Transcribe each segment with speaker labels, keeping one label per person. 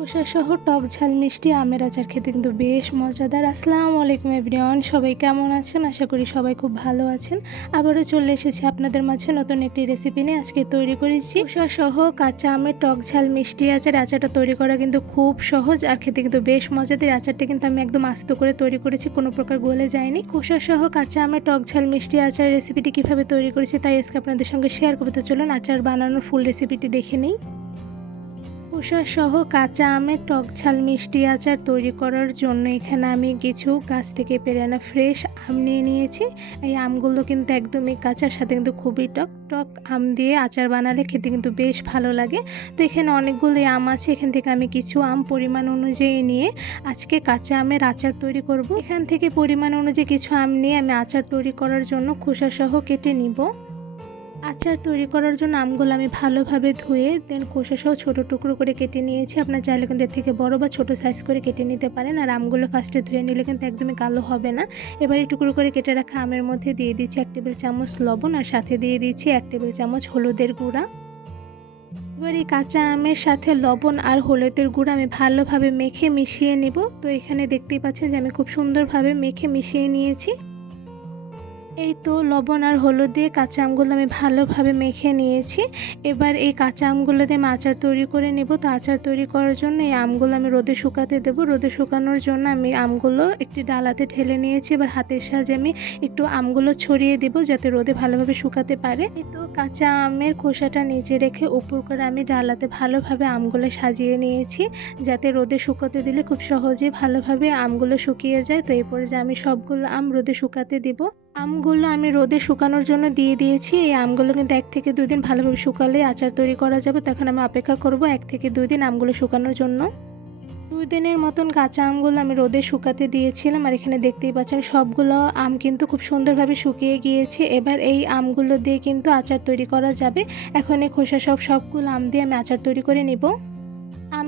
Speaker 1: খোসা সহ টক ঝাল, মিষ্টি, আমের আচার খেতে কিন্তু বেশ মজাদার। আসসালামু আলাইকুম এভরিওয়ান সবাই কেমন আছেন? আশা করি সবাই খুব ভালো আছেন। আবারও চলে এসেছি আপনাদের মাঝে নতুন একটি রেসিপি নিয়ে। আজকে তৈরি করেছি খোসা সহ কাঁচা আমের, টক ঝাল, মিষ্টি আচার। আচারটা তৈরি করা কিন্তু খুব সহজ আর খেতে কিন্তু বেশ মজাদার। আচারটা কিন্তু আমি একদম আস্ত করে তৈরি করেছি, কোনো প্রকার গলে যায়নি। খোসা সহ কাঁচা আমের, টক ঝাল, মিষ্টি আচার রেসিপিটি কীভাবে তৈরি করেছি তাই আজকে আপনাদের সঙ্গে শেয়ার করতে চলুন আচার বানানোর ফুল রেসিপিটি দেখে নিই। খোসা সহ কাঁচা আমের টক ঝাল মিষ্টি আচার তৈরি করার জন্য এখানে আমি কিছু গাছ থেকে পেরে আনা ফ্রেশ আম নিয়ে নিয়েছি। এই আমগুলো কিন্তু একদমই কাঁচার সাথে কিন্তু খুবই টক টক আম দিয়ে আচার বানালে খেতে কিন্তু বেশ ভালো লাগে। তো এখানে অনেকগুলো আম আছে, এখান থেকে আমি কিছু আম পরিমাণ অনুযায়ী নিয়ে আজকে কাঁচা আমের আচার তৈরি করব। এখান থেকে পরিমাণ অনুযায়ী কিছু আম নিয়ে আমি আচার তৈরি করার জন্য খোসা সহ কেটে নিব। আচার তৈরি করার জন্য আমগুলো আমি ভালোভাবে ধুয়ে দেন খোসা সহ ছোটো টুকরো করে কেটে নিয়েছি। আপনার চাইলে কিন্তু এর থেকে বড় বা ছোট সাইজ করে কেটে নিতে পারেন। আর আমগুলো ফার্স্টে ধুয়ে নিলে কিন্তু একদমই কালো হবে না। এবার টুকরো করে কেটে রাখা আমের মধ্যে দিয়ে দিচ্ছি এক টেবিল চামচ লবণ আর সাথে দিয়ে দিচ্ছি এক টেবিল চামচ হলুদের গুঁড়া। এবার এই কাঁচা আমের সাথে লবণ আর হলুদের গুঁড়া আমি ভালোভাবে মেখে মিশিয়ে নিব। তো এখানে দেখতেই পাচ্ছেন যে আমি খুব সুন্দরভাবে মেখে মিশিয়ে নিয়েছি। এই তো লবণ আর হলুদ দিয়ে কাঁচা আমগুলো আমি ভালোভাবে মেখে নিয়েছি। এবার এই কাঁচা আমগুলো দিয়ে আমি আচার তৈরি করে নেব। তো আচার তৈরি করার জন্য এই আমগুলো আমি রোদে শুকাতে দেব। রোদে শুকানোর জন্য আমি আমগুলো একটি ডালাতে ঠেলে নিয়েছি। এবার হাতের সাহায্যে আমি একটু আমগুলো ছড়িয়ে দেব যাতে রোদে ভালোভাবে শুকাতে পারে। এই তো কাঁচা আমের খোসাটা নিচে রেখে উপর করে আমি ডালাতে ভালোভাবে আমগুলো সাজিয়ে নিয়েছি। যাতে রোদে শুকাতে দিলে খুব সহজে ভালোভাবে আমগুলো শুকিয়ে যায়। তো এরপরে যে আমি সবগুলো আম রোদে শুকাতে দিব। আমগুলো আমি রোদে শুকানোর জন্য দিয়ে দিয়েছি। এই আমগুলো কিন্তু এক থেকে দুই দিন ভালোভাবে শুকালে আচার তৈরি করা যাবে। তখন আমি অপেক্ষা করব এক থেকে দুই দিন আমগুলো শুকানোর জন্য। দুই দিনের মতন কাঁচা আমগুলো আমি রোদে শুকাতে দিয়েছিলাম। আর এখানে দেখতেই পাচ্ছেন সবগুলো আম কিন্তু খুব সুন্দরভাবে শুকিয়ে গিয়েছে। এবার এই আমগুলো দিয়ে কিন্তু আচার তৈরি করা যাবে। এখন এই খোসা সব সবগুলো আম দিয়ে আমি আচার তৈরি করে নিব।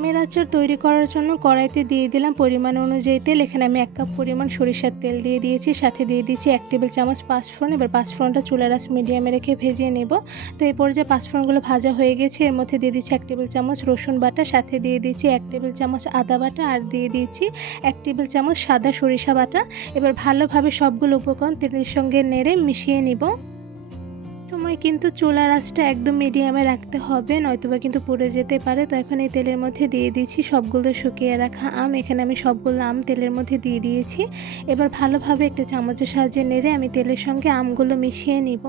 Speaker 1: আমের আচার তৈরি করার জন্য কড়াইতে দিয়ে দিলাম পরিমাণ অনুযায়ী তেল। এখানে আমি এক কাপ পরিমাণ সরিষার তেল দিয়ে দিয়েছি, সাথে দিয়ে দিয়েছি এক টেবিল চামচ পাঁচফোড়ন। এবার পাঁচফোড়নটা চুলার আঁচ মিডিয়ামে রেখে ভেজে নেব। তো এই পর্যায়ে পাঁচফোড়নগুলো ভাজা হয়ে গেছে। এর মধ্যে দিয়ে দিচ্ছি এক টেবিল চামচ রসুন বাটা, সাথে দিয়ে দিচ্ছি এক টেবিল চামচ আদা বাটা, আর দিয়ে দিচ্ছি এক টেবিল চামচ সাদা সরিষা বাটা। এবার ভালোভাবে সবগুলো উপকরণ তেলের সঙ্গে নেড়ে মিশিয়ে নিব। সময় কিন্তু চুলার আঁচটা একদম মিডিয়ামে রাখতে হবে, নয়তোবা কিন্তু পুড়ে যেতে পারে। তো এখন এই তেলের মধ্যে দিয়ে দিয়েছি সবগুলো শুকিয়ে রাখা আম। এখানে আমি সবগুলো আম তেলের মধ্যে দিয়ে দিয়েছি। এবার ভালোভাবে একটা চামচের সাহায্যে নেড়ে আমি তেলের সঙ্গে আমগুলো মিশিয়ে নিব।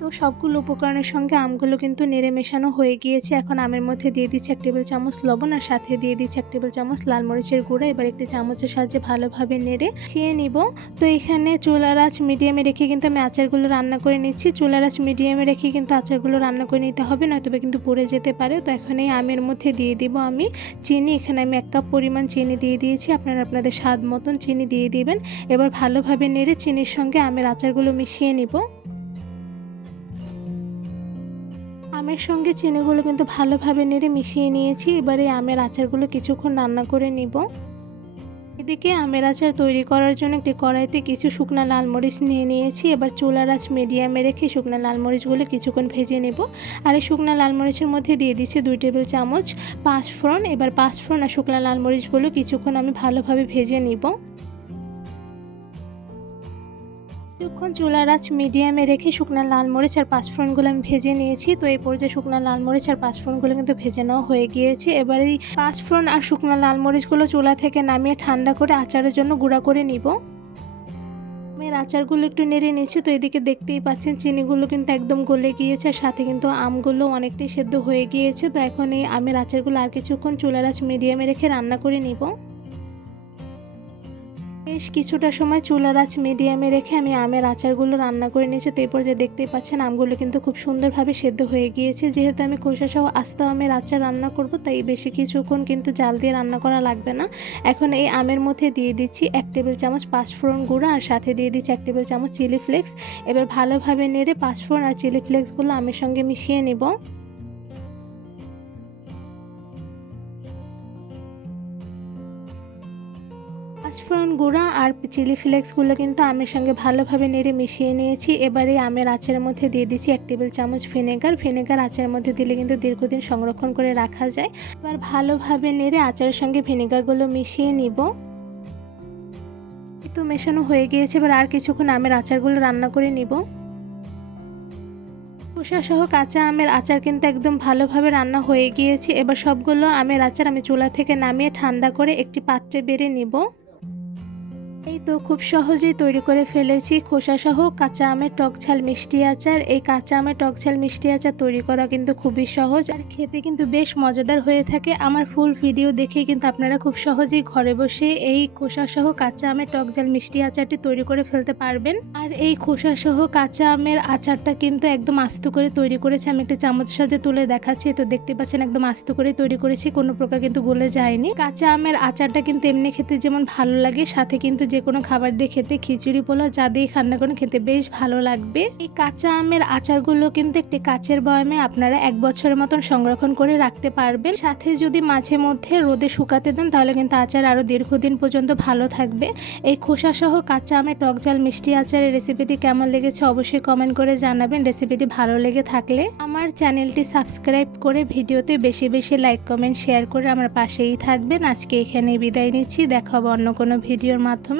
Speaker 1: তো সবগুলো উপকরণের সঙ্গে আমগুলো কিন্তু নেড়ে মেশানো হয়ে গিয়েছে। এখন আমের মধ্যে দিয়ে দিচ্ছি এক টেবিল চামচ লবণ আর সাথে দিয়ে দিচ্ছি এক টেবিল চামচ লাল মরিচের গুঁড়া। এবার একটি চামচের সাহায্যে ভালোভাবে নেড়ে শিয়ে নিব। তো এখানে চুলার আঁচ মিডিয়ামে রেখে কিন্তু আমি আচারগুলো রান্না করে নিচ্ছি। চুলার আঁচ মিডিয়ামে রেখে কিন্তু আচারগুলো রান্না করে নিতে হবে নয়তো কিন্তু পড়ে যেতে পারে। তো এখন এই আমের মধ্যে দিয়ে দিব আমি চিনি। এখানে আমি এক কাপ পরিমাণ চিনি দিয়ে দিয়েছি। আপনারা আপনাদের স্বাদ মতন চিনি দিয়ে দিবেন। এবার ভালোভাবে নেড়ে চিনির সঙ্গে আমের আচারগুলো মিশিয়ে নিব। আমের সঙ্গে চিনিগুলো কিন্তু ভালোভাবে নেড়ে মিশিয়ে নিয়েছি। এবারে আমের আচারগুলো কিছুক্ষণ রান্না করে নিব। এদিকে আমের আচার তৈরি করার জন্য একটি কড়াইতে কিছু শুকনা লাল মরিচ নিয়ে নিয়েছি। এবার চুলার আঁচ মিডিয়ামে রেখে শুকনা লাল মরিচগুলো কিছুক্ষণ ভেজে নেব। আর এই শুকনা লাল মরিচের মধ্যে দিয়ে দিচ্ছি দুই টেবিল চামচ পাঁচফোড়ন। এবার পাঁচফোড়ন আর শুকনা লাল মরিচগুলো কিছুক্ষণ আমি ভালোভাবে ভেজে নিব। কিছুক্ষণ চুলার আঁচ মিডিয়ামে রেখে শুকনা লাল মরিচ আর পাঁচফোড়নগুলো আমি ভেজে নিয়েছি। তো এই পর্যায়ে শুকনা লাল মরিচ আর পাঁচফোড়নগুলো কিন্তু ভেজে নেওয়া হয়ে গিয়েছে। এবার এই পাঁচফোড়ন আর শুকনা লাল মরিচগুলো চুলা থেকে নামিয়ে ঠান্ডা করে আচারের জন্য গুঁড়া করে নিব। আমের আচারগুলো একটু নেড়ে নিয়েছি। তো এদিকে দেখতেই পাচ্ছেন চিনিগুলো কিন্তু একদম গলে গিয়েছে আর সাথে কিন্তু আমগুলো অনেকটাই সেদ্ধ হয়ে গিয়েছে। তো এখন এই আমের আচারগুলো আর কিছুক্ষণ চুলার আঁচ মিডিয়ামে রেখে রান্না করে নিব। বেশ কিছুটা সময় চুলার আঁচ মিডিয়ামে রেখে আমি আমের আচারগুলো রান্না করে নিয়েছি। তো যে দেখতেই পাচ্ছেন আমগুলো কিন্তু খুব সুন্দরভাবে সেদ্ধ হয়ে গিয়েছে। যেহেতু আমি খোসা সহ আস্ত আমের আচার রান্না করব, তাই বেশি কিছুক্ষণ কিন্তু জাল দিয়ে রান্না করা লাগবে না। এখন এই আমের মধ্যে দিয়ে দিচ্ছি এক টেবিল চামচ পাঁচফোড়ন গুঁড়া আর সাথে দিয়ে দিচ্ছি এক টেবিল চামচ চিলি ফ্লেক্স এবার ভালোভাবে নেড়ে পাঁচফোড়ন আর চিলি ফ্লেক্সগুলো আমের সঙ্গে মিশিয়ে নেব। পাঁচফোড়ন গুঁড়া আর চিলি ফ্লেক্সগুলো কিন্তু আমের সঙ্গে ভালোভাবে নেড়ে মিশিয়ে নিয়েছি। এবারে আমের আচারের মধ্যে দিয়ে দিচ্ছি এক টেবিল চামচ ভিনেগার। ভিনেগার আচারের মধ্যে দিলে কিন্তু দীর্ঘদিন সংরক্ষণ করে রাখা যায়। এবার ভালোভাবে নেড়ে আচারের সঙ্গে ভিনেগারগুলো মিশিয়ে নিব। তো মেশানো হয়ে গিয়েছে, এবার আর কিছুক্ষণ আমের আচারগুলো রান্না করে নিব। সহ কাঁচা আমের আচার কিন্তু একদম ভালোভাবে রান্না হয়ে গিয়েছে। এবার সবগুলো আমের আচার আমি চুলা থেকে নামিয়ে ঠান্ডা করে একটি পাত্রে বেড়ে নিব। এই তো খুব সহজেই তৈরি করে ফেলেছি খোসা সহ কাঁচা আমের টক ঝাল মিষ্টি আচার। এই কাঁচা আমের টক ঝাল মিষ্টি আচার তৈরি করা কিন্তু খুবই সহজ আর খেতে কিন্তু বেশ মজাদার হয়ে থাকে। আমার ফুল ভিডিও দেখে কিন্তু আপনারা খুব সহজেই ঘরে বসে এই খোসা সহ কাঁচা আমের টক ঝাল মিষ্টি আচারটি তৈরি করে ফেলতে পারবেন। আর এই খোসা সহ কাঁচা আমের আচারটা কিন্তু একদম আস্ত করে তৈরি করেছি। আমি একটা চামচ সাহায্যে তুলে দেখাচ্ছি। তো দেখতে পাচ্ছেন একদম আস্ত করে তৈরি করেছি। কোনো প্রকার কিন্তু গলে যায়নি। কাঁচা আমের আচারটা কিন্তু এমনি খেতে যেমন ভালো লাগে, সাথে কিন্তু যে কোনো খাবার দিয়ে খেতে, খিচুড়ি পোলাও যা দিয়ে খান্না করে খেতে বেশ ভালো লাগবে। এই কাঁচা আমের আচারগুলো কিন্তু একটি কাচের বয়ামে আপনারা এক বছরের মতন সংরক্ষণ করে রাখতে পারবেন। সাথে যদি মাঝে মধ্যে রোদে শুকাতে দেন, তাহলে কিন্তু আচার আরও দীর্ঘদিন পর্যন্ত ভালো থাকবে। এই খোসা সহ কাঁচা আমের টক ঝাল, মিষ্টি আচারের রেসিপিটি কেমন লেগেছে অবশ্যই কমেন্ট করে জানাবেন। রেসিপিটি ভালো লেগে থাকলে আমার চ্যানেলটি সাবস্ক্রাইব করে ভিডিওতে বেশি বেশি লাইক, কমেন্ট, শেয়ার করে আমার পাশেই থাকবেন। আজকে এখানে বিদায় নিচ্ছি। দেখা হবে অন্য কোনো ভিডিওর মাধ্যমে।